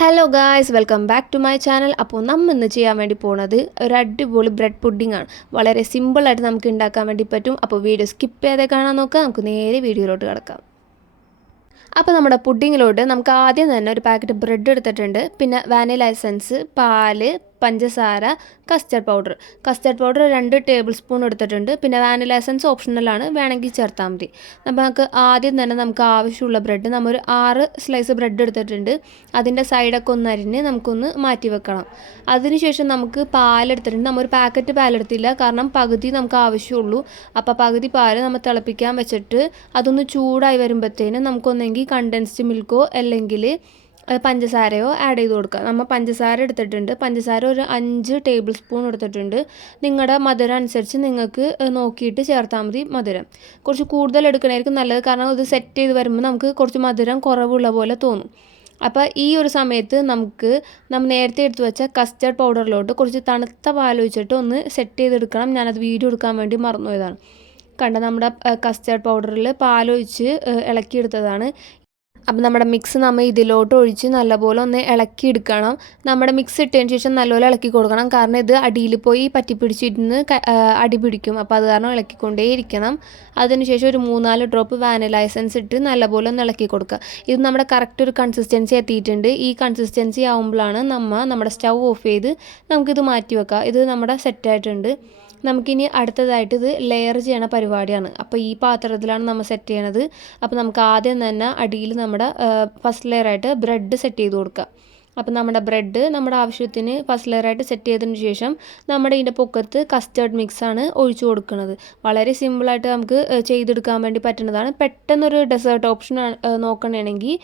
Hello guys, welcome back to my channel. അപ്പോൾ നമ്മൾ ഇന്ന് ചെയ്യാൻ വേണ്ടി പോകുന്നത് ഒരു അടിപൊളി ബ്രെഡ് പുഡിംഗ് ആണ്. വളരെ സിമ്പിളായിട്ട് നമുക്ക് ഉണ്ടാക്കാൻ വേണ്ടി പറ്റും. അപ്പോൾ വീഡിയോ സ്കിപ്പ് ചെയ്തേ കാണാൻ നോക്കാം. നമുക്ക് നേരെ വീഡിയോയിലോട്ട് കിടക്കാം. അപ്പോൾ നമ്മുടെ പുഡിങ്ങിലോട്ട് നമുക്ക് ആദ്യം തന്നെ ഒരു പാക്കറ്റ് ബ്രെഡ് എടുത്തിട്ടുണ്ട്. പിന്നെ വാനില എസൻസ്, പാല്, പഞ്ചസാര, കസ്റ്റർഡ് പൗഡർ 2 ടേബിൾ സ്പൂൺ എടുത്തിട്ടുണ്ട്. പിന്നെ വാനില എസൻസ് ഓപ്ഷണലാണ്, വേണമെങ്കിൽ ചേർത്താൽ മതി. നമുക്ക് ആദ്യം തന്നെ നമുക്ക് ആവശ്യമുള്ള ബ്രെഡ് നമ്മൾ ഒരു 6 സ്ലൈസ് ബ്രെഡ് എടുത്തിട്ടുണ്ട്. അതിൻ്റെ സൈഡൊക്കെ ഒന്ന് അരിഞ്ഞ് നമുക്കൊന്ന് മാറ്റി വെക്കണം. അതിനുശേഷം നമുക്ക് പാലെടുത്തിട്ടുണ്ട്. നമ്മൊരു പാക്കറ്റ് പാലെടുത്തില്ല, കാരണം പകുതി നമുക്ക് ആവശ്യമുള്ളൂ. അപ്പോൾ പകുതി പാല് നമ്മൾ തിളപ്പിക്കാൻ വെച്ചിട്ട് അതൊന്ന് ചൂടായി വരുമ്പോഴത്തേനും നമുക്കൊന്നെങ്കിൽ കണ്ടൻസ്ഡ് മിൽക്കോ അല്ലെങ്കിൽ പഞ്ചസാരയോ ആഡ് ചെയ്ത് കൊടുക്കുക. നമ്മൾ പഞ്ചസാര എടുത്തിട്ടുണ്ട്. പഞ്ചസാര ഒരു 5 ടേബിൾ സ്പൂൺ എടുത്തിട്ടുണ്ട്. നിങ്ങളുടെ മധുരം അനുസരിച്ച് നിങ്ങൾക്ക് നോക്കിയിട്ട് ചേർത്താൽ മതി. മധുരം കുറച്ച് കൂടുതൽ എടുക്കണമായിരിക്കും നല്ലത്, കാരണം ഇത് സെറ്റ് ചെയ്ത് വരുമ്പോൾ നമുക്ക് കുറച്ച് മധുരം കുറവുള്ള പോലെ തോന്നും. അപ്പോൾ ഈ ഒരു സമയത്ത് നമ്മൾ നേരത്തെ എടുത്തു വെച്ച കസ്റ്റർഡ് പൗഡറിലോട്ട് കുറച്ച് തണുത്ത പാലൊഴിച്ചിട്ട് ഒന്ന് സെറ്റ് ചെയ്തെടുക്കണം. ഞാനത് വീഡിയോ എടുക്കാൻ വേണ്ടി മറന്നുപോയതാണ്. നമ്മുടെ കസ്റ്റർഡ് പൗഡറിൽ പാലൊഴിച്ച് ഇളക്കിയെടുത്തതാണ്. അപ്പം നമ്മുടെ മിക്സ് നമ്മൾ ഇതിലോട്ട് ഒഴിച്ച് നല്ലപോലെ ഒന്ന് ഇളക്കിയെടുക്കണം. നമ്മുടെ മിക്സ് ഇട്ടതിന് ശേഷം നല്ലപോലെ ഇളക്കി കൊടുക്കണം, കാരണം ഇത് അടിയിൽ പോയി പറ്റിപ്പിടിച്ചിരുന്ന് അടി പിടിക്കും. അപ്പോൾ അത് കാരണം ഇളക്കിക്കൊണ്ടേയിരിക്കണം. അതിനുശേഷം ഒരു 3-4 ഡ്രോപ്പ് വാനില എസൻസ് ഇട്ട് നല്ലപോലെ ഒന്ന് ഇളക്കി കൊടുക്കുക. ഇത് നമ്മുടെ കറക്റ്റ് ഒരു കൺസിസ്റ്റൻസി എത്തിയിട്ടുണ്ട്. ഈ കൺസിസ്റ്റൻസി ആകുമ്പോഴാണ് നമ്മുടെ സ്റ്റൗ ഓഫ് ചെയ്ത് നമുക്കിത് മാറ്റി വെക്കുക. ഇത് നമ്മുടെ സെറ്റായിട്ടുണ്ട്. നമുക്കിനി അടുത്തതായിട്ട് ഇത് ലെയർ ചെയ്യണ പരിപാടിയാണ്. അപ്പോൾ ഈ പാത്രത്തിലാണ് നമ്മൾ സെറ്റ് ചെയ്യണത്. അപ്പോൾ നമുക്ക് ആദ്യം തന്നെ അടിയിൽ നമ്മുടെ ഫസ്റ്റ് ലെയറായിട്ട് ബ്രെഡ് സെറ്റ് ചെയ്ത് കൊടുക്കുക. അപ്പോൾ നമ്മുടെ ബ്രെഡ് നമ്മുടെ ആവശ്യത്തിന് ഫസ്റ്റ് ലെയറായിട്ട് സെറ്റ് ചെയ്തതിന് ശേഷം നമ്മുടെ ഇതിൻ്റെ പൊക്കത്ത് കസ്റ്റേർഡ് മിക്സാണ് ഒഴിച്ചു കൊടുക്കുന്നത്. വളരെ സിമ്പിളായിട്ട് നമുക്ക് ചെയ്തെടുക്കാൻ വേണ്ടി പറ്റുന്നതാണ്. പെട്ടെന്നൊരു ഡെസേർട്ട് ഓപ്ഷൻ നോക്കണമെങ്കിൽ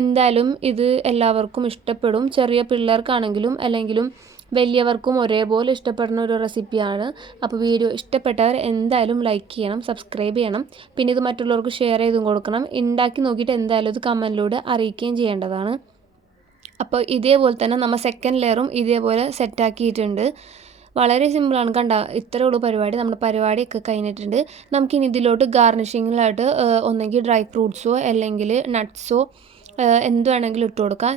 എന്തായാലും ഇത് എല്ലാവർക്കും ഇഷ്ടപ്പെടും. ചെറിയ പിള്ളേർക്കാണെങ്കിലും അല്ലെങ്കിലും വലിയവർക്കും ഒരേപോലെ ഇഷ്ടപ്പെടുന്ന ഒരു റെസിപ്പിയാണ്. അപ്പോൾ വീഡിയോ ഇഷ്ടപ്പെട്ടവർ എന്തായാലും ലൈക്ക് ചെയ്യണം, സബ്സ്ക്രൈബ് ചെയ്യണം. പിന്നെ ഇത് മറ്റുള്ളവർക്ക് ഷെയർ ചെയ്തും കൊടുക്കണം. ഉണ്ടാക്കി നോക്കിയിട്ട് എന്തായാലും ഇത് കമൻറ്റിലൂടെ അറിയിക്കുകയും ചെയ്യേണ്ടതാണ്. അപ്പോൾ ഇതേപോലെ തന്നെ നമ്മൾ സെക്കൻഡ് ലെയറും ഇതേപോലെ സെറ്റാക്കിയിട്ടുണ്ട്. വളരെ സിമ്പിളാണ്. ഇത്രയേ ഉള്ളൂ പരിപാടി. നമ്മുടെ പരിപാടിയൊക്കെ കഴിഞ്ഞിട്ടുണ്ട്. നമുക്കിനി ഇതിലോട്ട് ഗാർണിഷിങ്ങിലായിട്ട് ഒന്നെങ്കിൽ ഡ്രൈ ഫ്രൂട്ട്സോ അല്ലെങ്കിൽ നട്ട്സോ എന്ത് വേണമെങ്കിലും ഇട്ട് കൊടുക്കാം.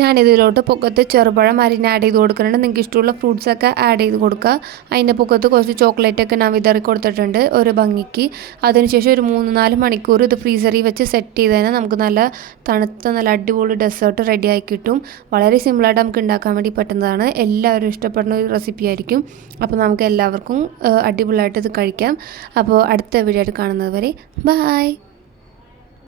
ഞാനിതിലോട്ട് പൊക്കത്ത് ചെറുപഴം അരിഞ്ഞ് ആഡ് ചെയ്ത് കൊടുക്കുന്നുണ്ട്. നിങ്ങൾക്ക് ഇഷ്ടമുള്ള ഫ്രൂട്ട്സൊക്കെ ആഡ് ചെയ്ത് കൊടുക്കുക. അതിൻ്റെ പൊക്കത്ത് കുറച്ച് ചോക്ലേറ്റൊക്കെ ഞാൻ വിതറി കൊടുത്തിട്ടുണ്ട് ഒരു ഭംഗിക്ക്. അതിനുശേഷം ഒരു 3-4 മണിക്കൂർ ഇത് ഫ്രീസറിൽ വെച്ച് സെറ്റ് ചെയ്ത് തന്നെ നമുക്ക് നല്ല തണുത്ത നല്ല അടിപൊളി ഡെസേർട്ട് റെഡിയായി കിട്ടും. വളരെ സിമ്പിളായിട്ട് നമുക്ക് ഉണ്ടാക്കാൻ വേണ്ടി പറ്റുന്നതാണ്. എല്ലാവരും ഇഷ്ടപ്പെടുന്ന ഒരു റെസിപ്പി ആയിരിക്കും. അപ്പോൾ നമുക്ക് എല്ലാവർക്കും അടിപൊളിയായിട്ട് ഇത് കഴിക്കാം. അപ്പോൾ അടുത്ത വീഡിയോ ആയിട്ട് കാണുന്നത് വരെ ബൈ.